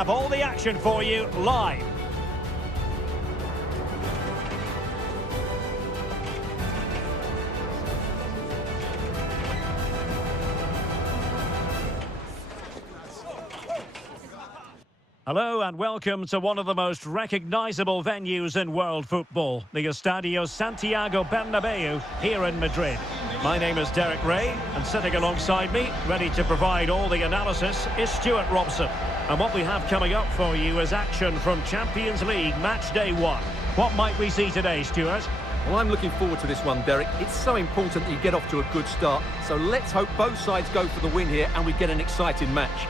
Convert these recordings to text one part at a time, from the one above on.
have all the action for you live. Hello and welcome to one of the most recognisable venues in world football, the Estadio Santiago Bernabeu here in Madrid. My name is Derek Ray, and sitting alongside me, ready to provide all the analysis, is Stuart Robson. And what we have coming up for you is action from Champions League Match Day 1. What might we see today, Stuart? Well, I'm looking forward to this one, Derek. It's so important that you get off to a good start, so let's hope both sides go for the win here and we get an exciting match.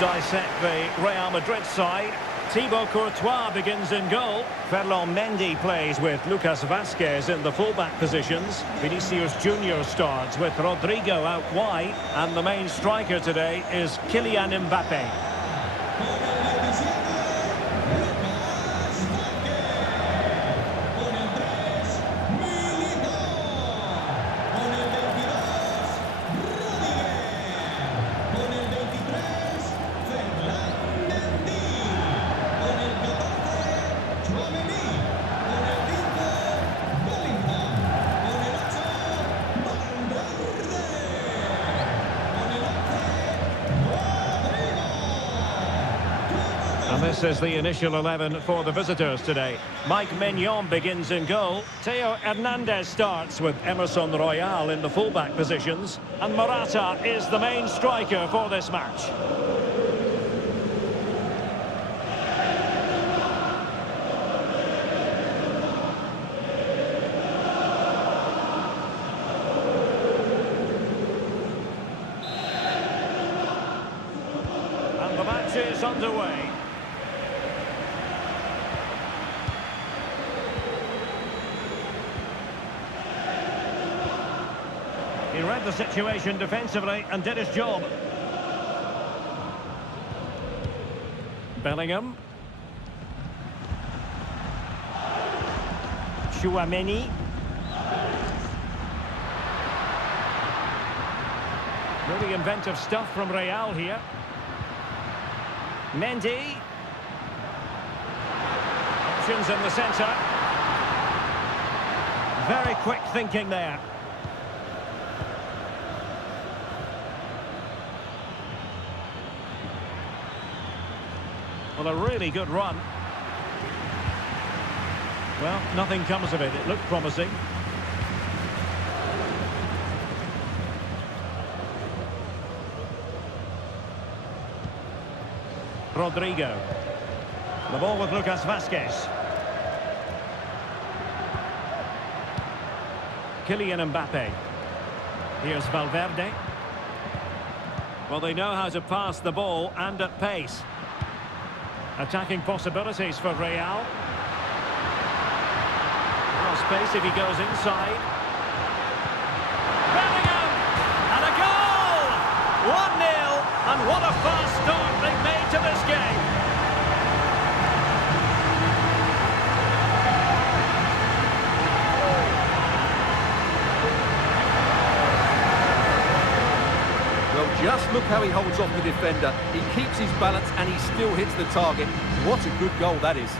Dissect the Real Madrid side. Thibaut Courtois begins in goal. Ferland Mendy plays with Lucas Vazquez in the fullback positions. Vinicius Junior starts with Rodrigo out wide. And the main striker today is Kylian Mbappe. And this is the initial 11 for the visitors today. Mike Maignan begins in goal. Theo Hernandez starts with Emerson Royal in the fullback positions. And Morata is the main striker for this match. And the match is underway. He read the situation defensively and did his job. Bellingham. Tchouaméni. Really inventive stuff from Real here. Mendy. Options in the centre. Very quick thinking there. Well, a really good run. Well, nothing comes of it. It looked promising. Rodrigo. The ball with Lucas Vazquez. Kylian Mbappe. Here's Valverde. Well, they know how to pass the ball and at pace. Attacking possibilities for Real. Well, space if he goes inside. Bellingham! And a goal! 1-0, and what a fast start they've made to this game. Well, just look how he holds off the defender. He keeps his balance and he still hits the target. What a good goal that is.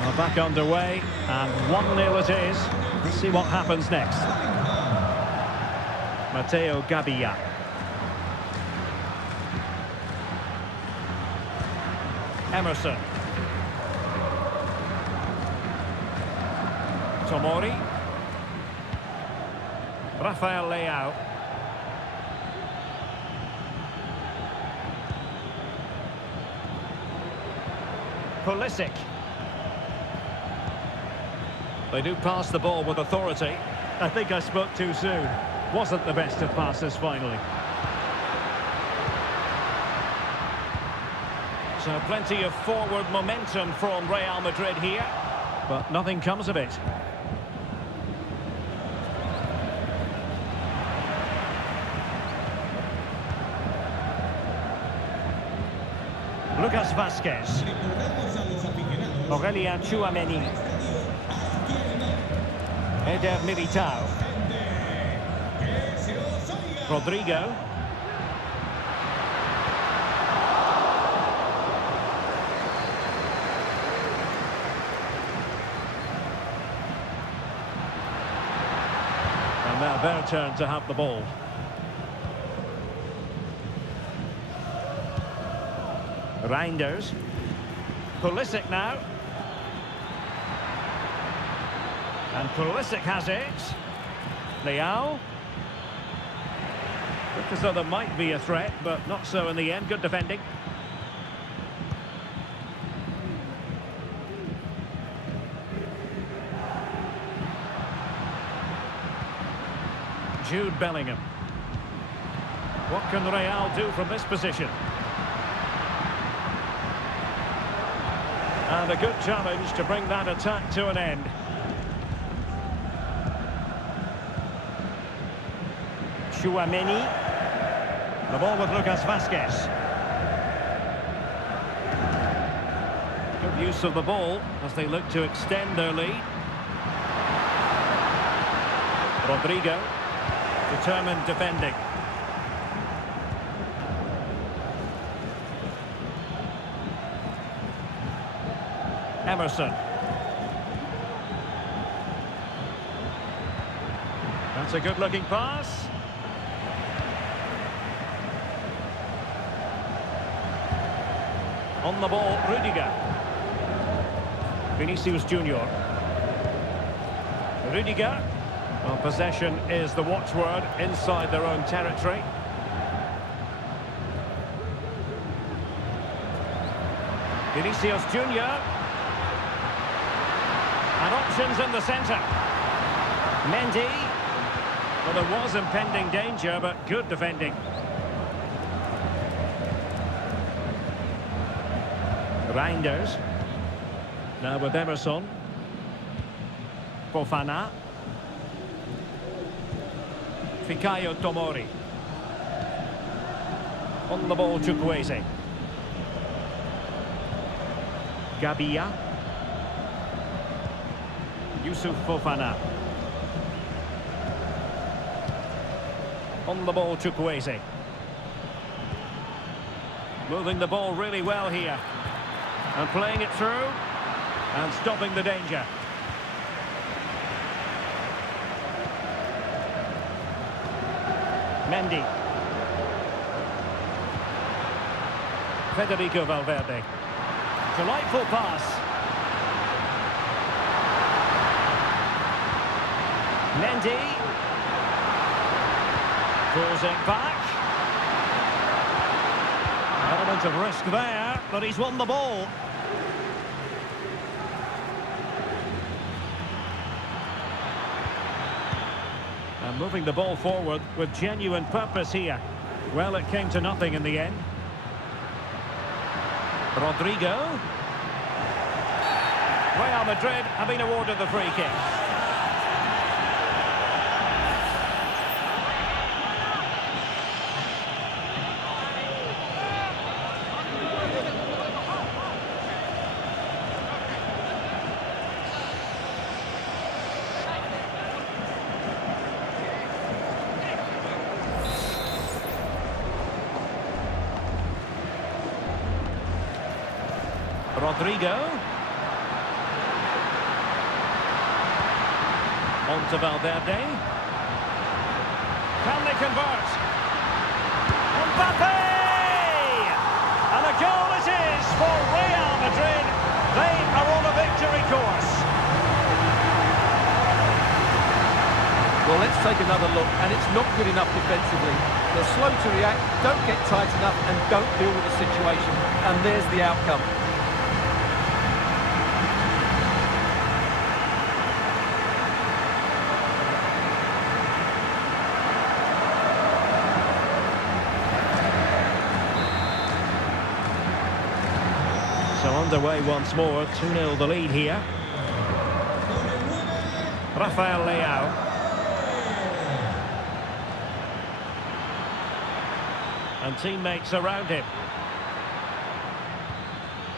Well, back underway, and 1-0 it is. Let's see what happens next. Matteo Gabbia. Emerson. Tomori. Rafael Leao. Pulisic. They do pass the ball with authority. I think I spoke too soon. Wasn't the best of passes finally. So plenty of forward momentum from Real Madrid here, but nothing comes of it. Lucas Vázquez. Aurelien Tchouameni. Eder Militao. Rodrigo. And now their turn to have the ball. Reinders. Pulisic now. And Pulisic has it. Leao. Looked as though there might be a threat, but not so in the end. Good defending. Jude Bellingham. What can Real do from this position? And a good challenge to bring that attack to an end. Tchouameni. The ball with Lucas Vázquez. Good use of the ball as they look to extend their lead. Rodrigo. Determined defending. Emerson. That's a good-looking pass. On the ball, Rudiger. Vinicius Junior. Rudiger. Well, possession is the watchword inside their own territory. Vinicius Junior. And options in the centre. Mendy. Well, there was impending danger, but good defending. Reinders. Now with Emerson. Fofana. Fikayo Tomori. On the ball, Chukwueze. Gabia. Yusuf Fofana. On the ball, Chukwueze. Moving the ball really well here. And playing it through. And stopping the danger. Mendy. Federico Valverde. Delightful pass. Mendy. Pulls it back. Element of risk there, but he's won the ball. And moving the ball forward with genuine purpose here. Well, it came to nothing in the end. Rodrigo. Real Madrid have been awarded the free kick. Rodrigo. On to Valverde. Can they convert? Mbappe! And a goal it is for Real Madrid. They are on a victory course. Well, let's take another look, and it's not good enough defensively. They're slow to react, don't get tight enough, and don't deal with the situation. And there's the outcome. So underway once more, 2-0 the lead here. Rafael Leao. And teammates around him.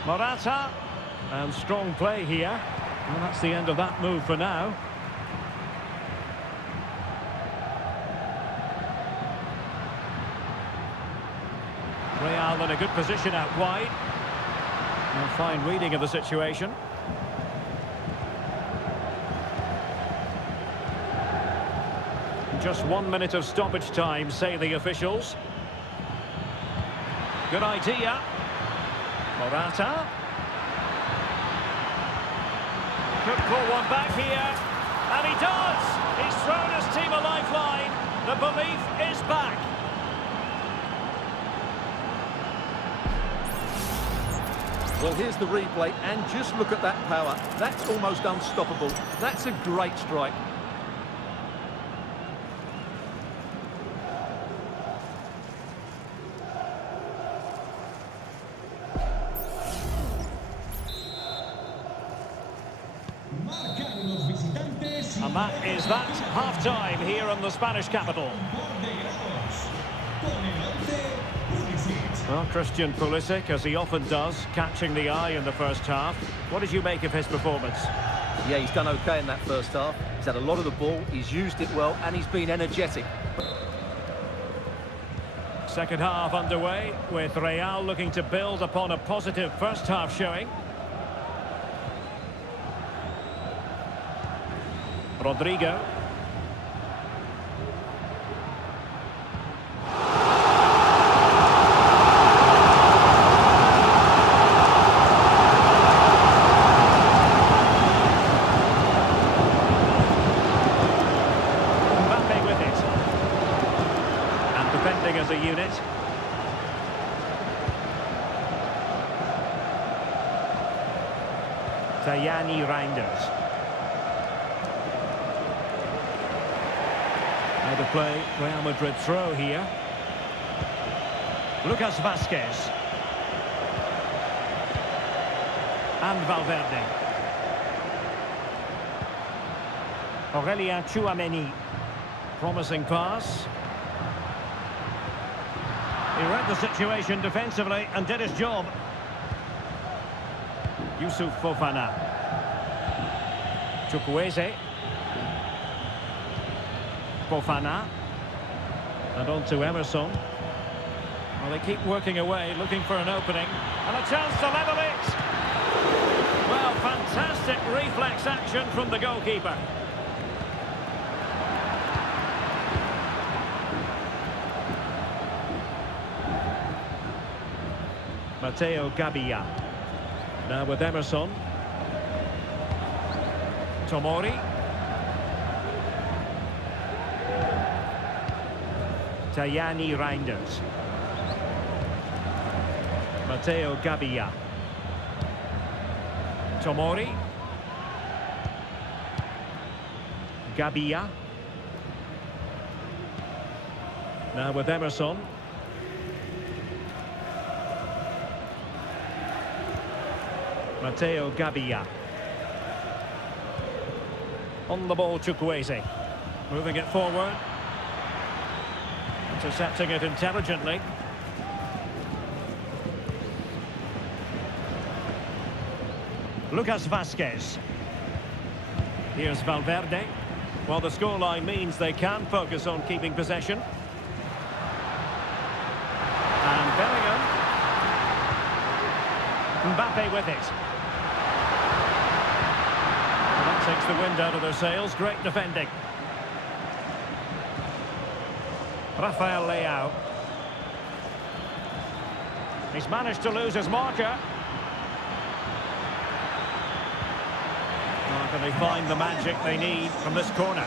Morata. And strong play here. And that's the end of that move for now. Real in a good position out wide. A fine reading of the situation. Just 1 minute of stoppage time, say the officials. Good idea. Morata. Could pull one back here. And he does! He's thrown his team a lifeline. The belief is back. Well, here's the replay, and just look at that power. That's almost unstoppable. That's a great strike. And that is that half-time here in the Spanish capital. Well, Christian Pulisic, as he often does, catching the eye in the first half. What did you make of his performance? Yeah, he's done okay in that first half. He's had a lot of the ball, he's used it well, and he's been energetic. Second half underway, with Real looking to build upon a positive first half showing. Rodrigo. Mbappe with it. And defending as a unit. Tajani Reinders. Now to play Real Madrid throw here. Lucas Vazquez. And Valverde. Aurelien Tchouameni. Promising pass. He read the situation defensively and did his job. Youssouf Fofana. Chukwueze. Fofana. And on to Emerson. Well, they keep working away, looking for an opening. And a chance to level it! Well, fantastic reflex action from the goalkeeper. Matteo Gabbia. Now with Emerson. Tomori. Tajani Reinders. Matteo Gabbia. Tomori. Gabbia. Now with Emerson. Matteo Gabbia. On the ball, Chukwueze. Moving it forward. Intercepting it intelligently. Lucas Vazquez. Here's Valverde. Well, the scoreline means they can focus on keeping possession. And Bellingham. Mbappe with it. And that takes the wind out of their sails. Great defending. Rafael Leao. He's managed to lose his marker. Oh, can they find the magic they need from this corner?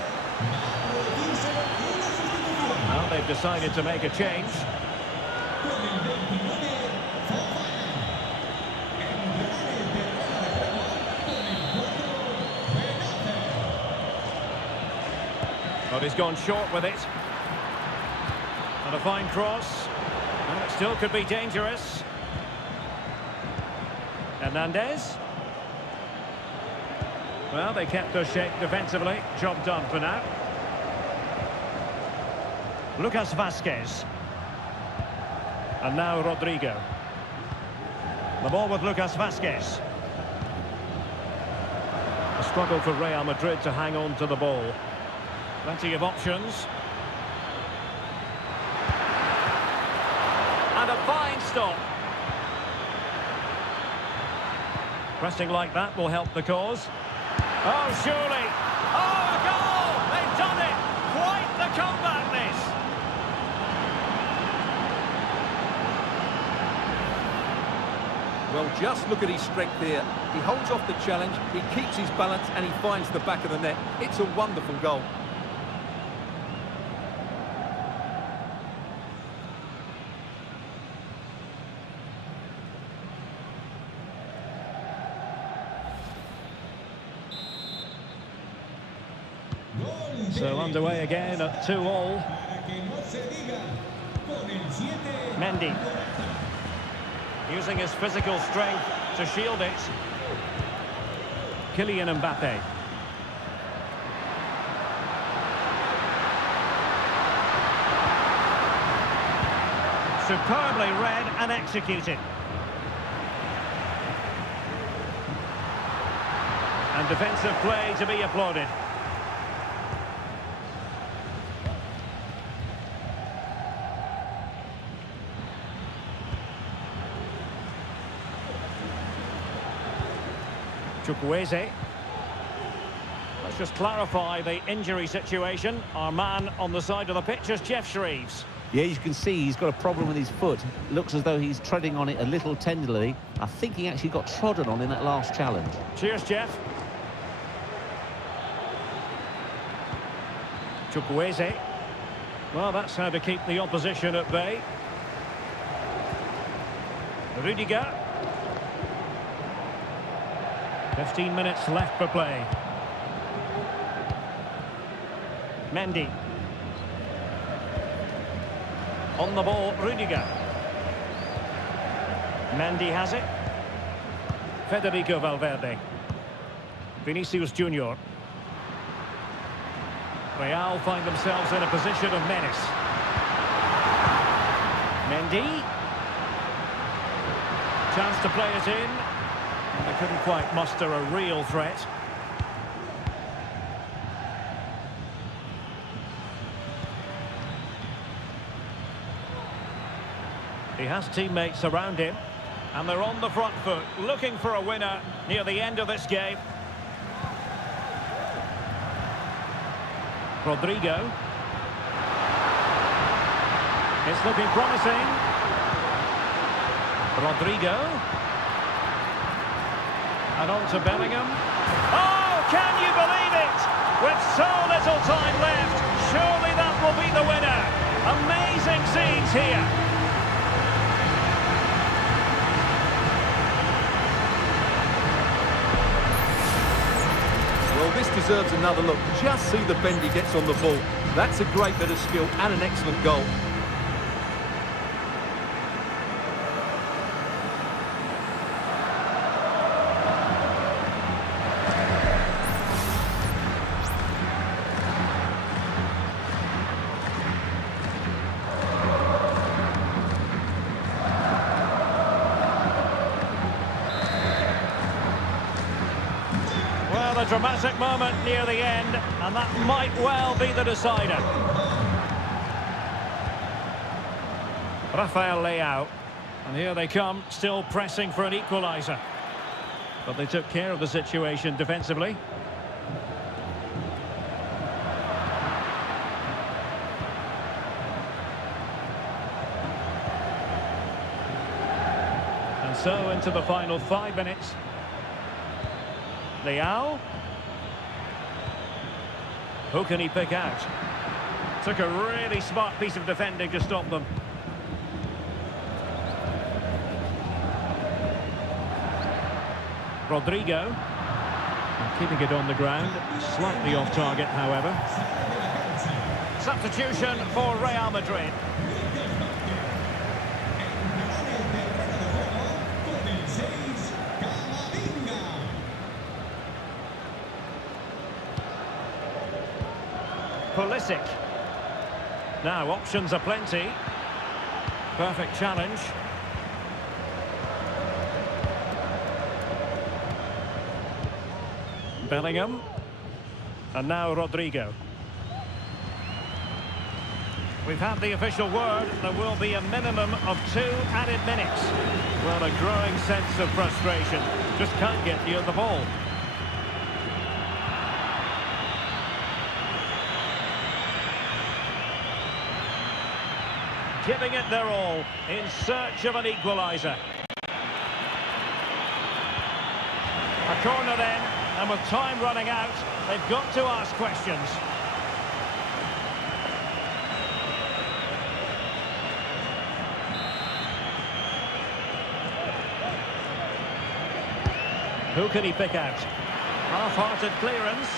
Well, they've decided to make a change. But he's gone short with it. And a fine cross. And it still could be dangerous. Hernandez. Well, they kept their shape defensively. Job done for now. Lucas Vazquez. And now Rodrigo. The ball with Lucas Vazquez. A struggle for Real Madrid to hang on to the ball. Plenty of options. And a fine stop. Pressing like that will help the cause. Oh, surely. Oh, a goal! They've done it! Quite the comeback, this. Well, just look at his strength here. He holds off the challenge, he keeps his balance, and he finds the back of the net. It's a wonderful goal. So underway again at 2-2. Mendy. Using his physical strength to shield it. Kylian Mbappe. Superbly read and executed. And defensive play to be applauded. Chukwueze. Let's just clarify the injury situation. Our man on the side of the pitch is Jeff Shreves. Yeah, you can see he's got a problem with his foot. Looks as though he's treading on it a little tenderly. I think he actually got trodden on in that last challenge. Cheers, Jeff. Chukwueze. Well, that's how to keep the opposition at bay. Rudiger. 15 minutes left for play. Mendy. On the ball, Rudiger. Mendy has it. Federico Valverde. Vinicius Junior. Real find themselves in a position of menace. Mendy. Chance to play it in. They couldn't quite muster a real threat. He has teammates around him, and they're on the front foot, looking for a winner near the end of this game. Rodrigo. It's looking promising. Rodrigo. And on to Bellingham. Oh, can you believe it? With so little time left, surely that will be the winner. Amazing scenes here. Well, this deserves another look. Just see the bend he gets on the ball. That's a great bit of skill and an excellent goal. A dramatic moment near the end, and that might well be the decider. Rafael Leao, and here they come, still pressing for an equaliser. But they took care of the situation defensively. So into the final 5 minutes. Leao. Who can he pick out? Took a really smart piece of defending to stop them. Rodrigo. Keeping it on the ground. Slightly off target, however. Substitution for Real Madrid. Pulisic. Now, options are plenty. Perfect challenge. Bellingham. And now Rodrigo. We've had the official word. There will be a minimum of 2 added minutes. Well, a growing sense of frustration. Just can't get near the ball. Giving it their all in search of an equaliser. A corner then, and with time running out, they've got to ask questions. Who can he pick out? Half-hearted clearance.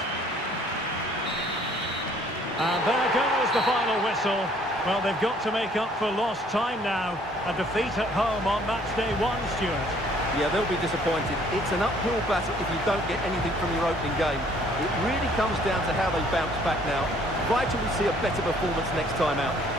And there goes the final whistle. Well, they've got to make up for lost time now. A defeat at home on match day 1, Stuart. Yeah, they'll be disappointed. It's an uphill battle if you don't get anything from your opening game. It really comes down to how they bounce back now. Vital we see a better performance next time out.